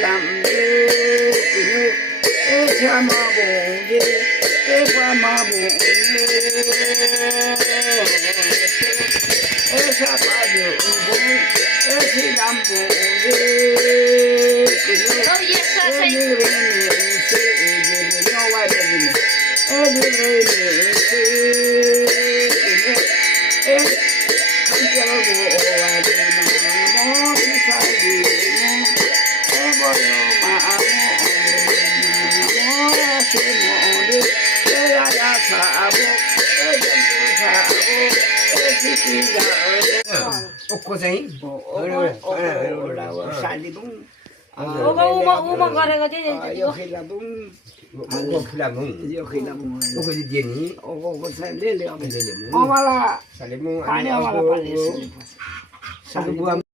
làm cha mà bồ đi qua mà bồ cha ba được bồ thì làm bồ đi như thế này sẽ nhau ai đây này như thế này sẽ không cho bồ ai đây mà nó sai gì nó bao nhiêu mà 고생. 살이 동. 우먼 거래가 되지. 여기가 동. 고필라봉. 여기가 동. 고기 디니. 오고 살래래. 살래래. 어마라. 살래봉. 아니 어마라 빨리. 살래봉.